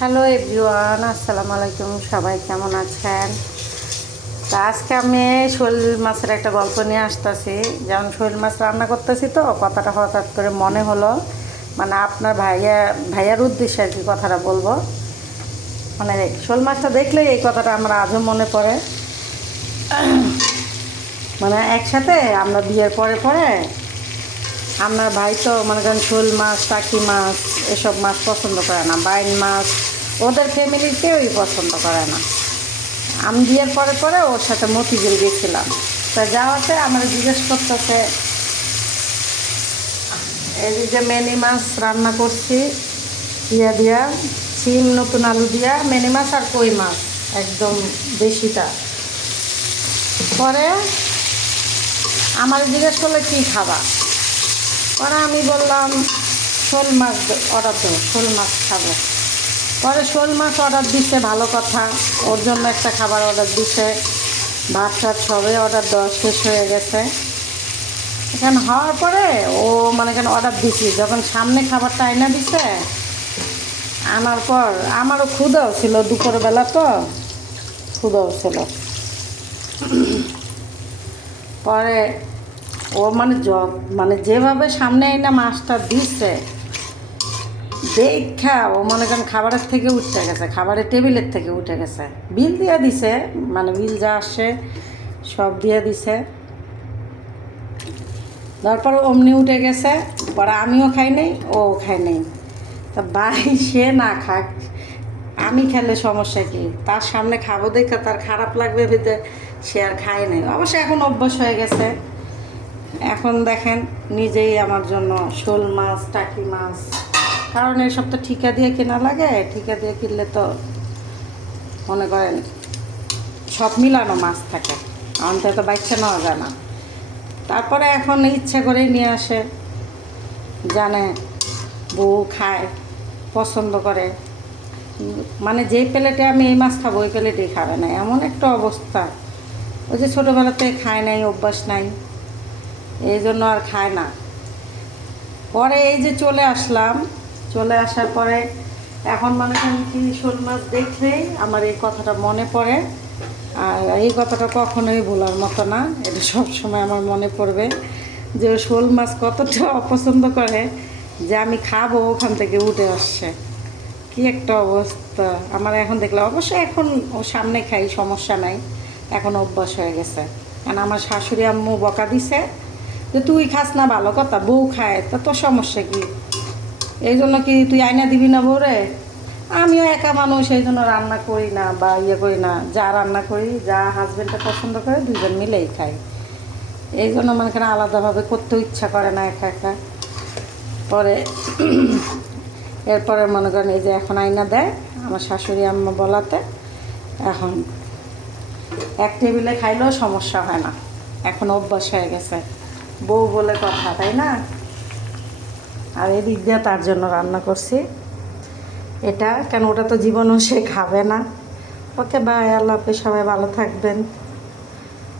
Hello everyone, আসসালামু আলাইকুম। সবাই কেমন আছেন? তা আজকে আমি শোল মাছের একটা গল্প নিয়ে আসতেছি। যেমন শোল মাছ রান্না করতেছি তো কথাটা হঠাৎ করে মনে হলো, মানে আপনার ভাইয়ার উদ্দেশ্যে আর কি কথাটা বলবো। মানে শোল মাছটা দেখলেই এই কথাটা আমার আজও মনে পড়ে। মানে একসাথে আমরা বিয়ের পরে পরে আপনার ভাই তো মনে করেন শোল মাছ, টাকি মাছ এসব মাছ পছন্দ করে না, বাইন মাছ ওদের ফ্যামিলির কেউই পছন্দ করে না। আমি বিয়ের পরে পরে ওর সাথে মতিঝিল গেছিলাম। তা যাওয়াতে আমার জিজ্ঞেস করতেছে, এই যে মেনি মাছ রান্না করছি ইয়া দিয়া, সিম নতুন আলু দিয়া মেনি মাছ আর কই মাছ একদম দেশিটা। পরে আমার জিজ্ঞেস করলে কী খাবা, পরে আমি বললাম শোল মাছ অর্ডার দেবো, শোল মাছ খাবো। পরে শোল মাছ অর্ডার দিচ্ছে, ভালো কথা, ওর জন্য একটা খাবার অর্ডার দিচ্ছে। ভাত টাত সবই অর্ডার দেওয়া শেষ হয়ে গেছে। এখানে হওয়ার পরে ও মানে এখানে অর্ডার দিছি, যখন সামনে খাবারটা আইনা দিছে আনার পর আমারও ক্ষুধাও ছিল, দুপুরবেলা তো ক্ষুধাও ছিল। পরে ও মানে যেভাবে সামনে আইনা মাছটা দিচ্ছে দেখা ও মনে করেন খাবারের থেকে উঠে গেছে, খাবারের টেবিলের থেকে উঠে গেছে। বিল দিয়ে দিছে, মানে বিল যা আসে সব দিয়ে দিছে। তারপর অমনি উঠে গেছে। পরে আমিও খাই নাই, ও খাই নাই। তা ভাই সে না খাক, আমি খেলে সমস্যা কি? তার সামনে খাবো দেখে তার খারাপ লাগবে ভেবে সে আর খায় নাই। অবশ্য এখন অভ্যাস হয়ে গেছে। এখন দেখেন নিজেই আমার জন্য শোল মাছ, টাকি মাছ, কারণ এসব তো ঠিকা দিয়ে কেনা লাগে। ঠিকা দিয়ে কিনলে তো মনে করেন সব মিলানো মাছ থাকে, আমাদের তো বাচ্চা নেওয়া যায় না। তারপরে এখন ইচ্ছা করেই নিয়ে আসে, জানে বউ খায়, পছন্দ করে। মানে যেই প্লেটে আমি এই মাছ খাবো ওই প্লেটেই খাবে না, এমন একটা অবস্থা। ওই যে ছোটোবেলাতে খায় নাই, অভ্যাস নাই, এই জন্য আর খায় না। পরে এই যে চলে আসলাম, চলে আসার পরে এখন মনে করেন কি শোল মাছ দেখলেই আমার এই কথাটা মনে পড়ে। আর এই কথাটা কখনোই ভোলার মতো না, এটা সবসময় আমার মনে পড়বে যে শোল মাছ কতটা অপছন্দ করে যে আমি খাবো ওখান থেকে উঠে আসছে। কি একটা অবস্থা আমার এখন দেখলাম। অবশ্যই এখন ও সামনে খাই, সমস্যা নাই, এখন অভ্যাস হয়ে গেছে। কারণ আমার শাশুড়ি আম্মু বকা দিছে যে তুই খাস না, ভালো কথা, বউ খায়, তা তোর সমস্যা কি? এই জন্য কি তুই আয়না দিবি না বউরে? আমিও একা মানুষ, এই জন্য রান্না করি না বা করি না, যা রান্না করি, যা হাজব্যান্ডটা পছন্দ করে দুজন মিলেই খাই। এই জন্য মনে করেন আলাদাভাবে করতেও ইচ্ছা করে না একা একা। পরে এরপরে মনে করেন এই যে এখন আয়না দেয় আমার শাশুড়ি আম্মা বলাতে, এখন এক টেবিলে খাইলেও সমস্যা হয় না, এখন অভ্যাস হয়ে গেছে। বউ বলে কথা, তাই না? আর এদিক দিয়ে তার জন্য রান্না করছি এটা, কেন ওটা তো জীবনও সে খাবে না। ওকে বাই, আল্লাহ হাফেজ, সবাই ভালো থাকবেন।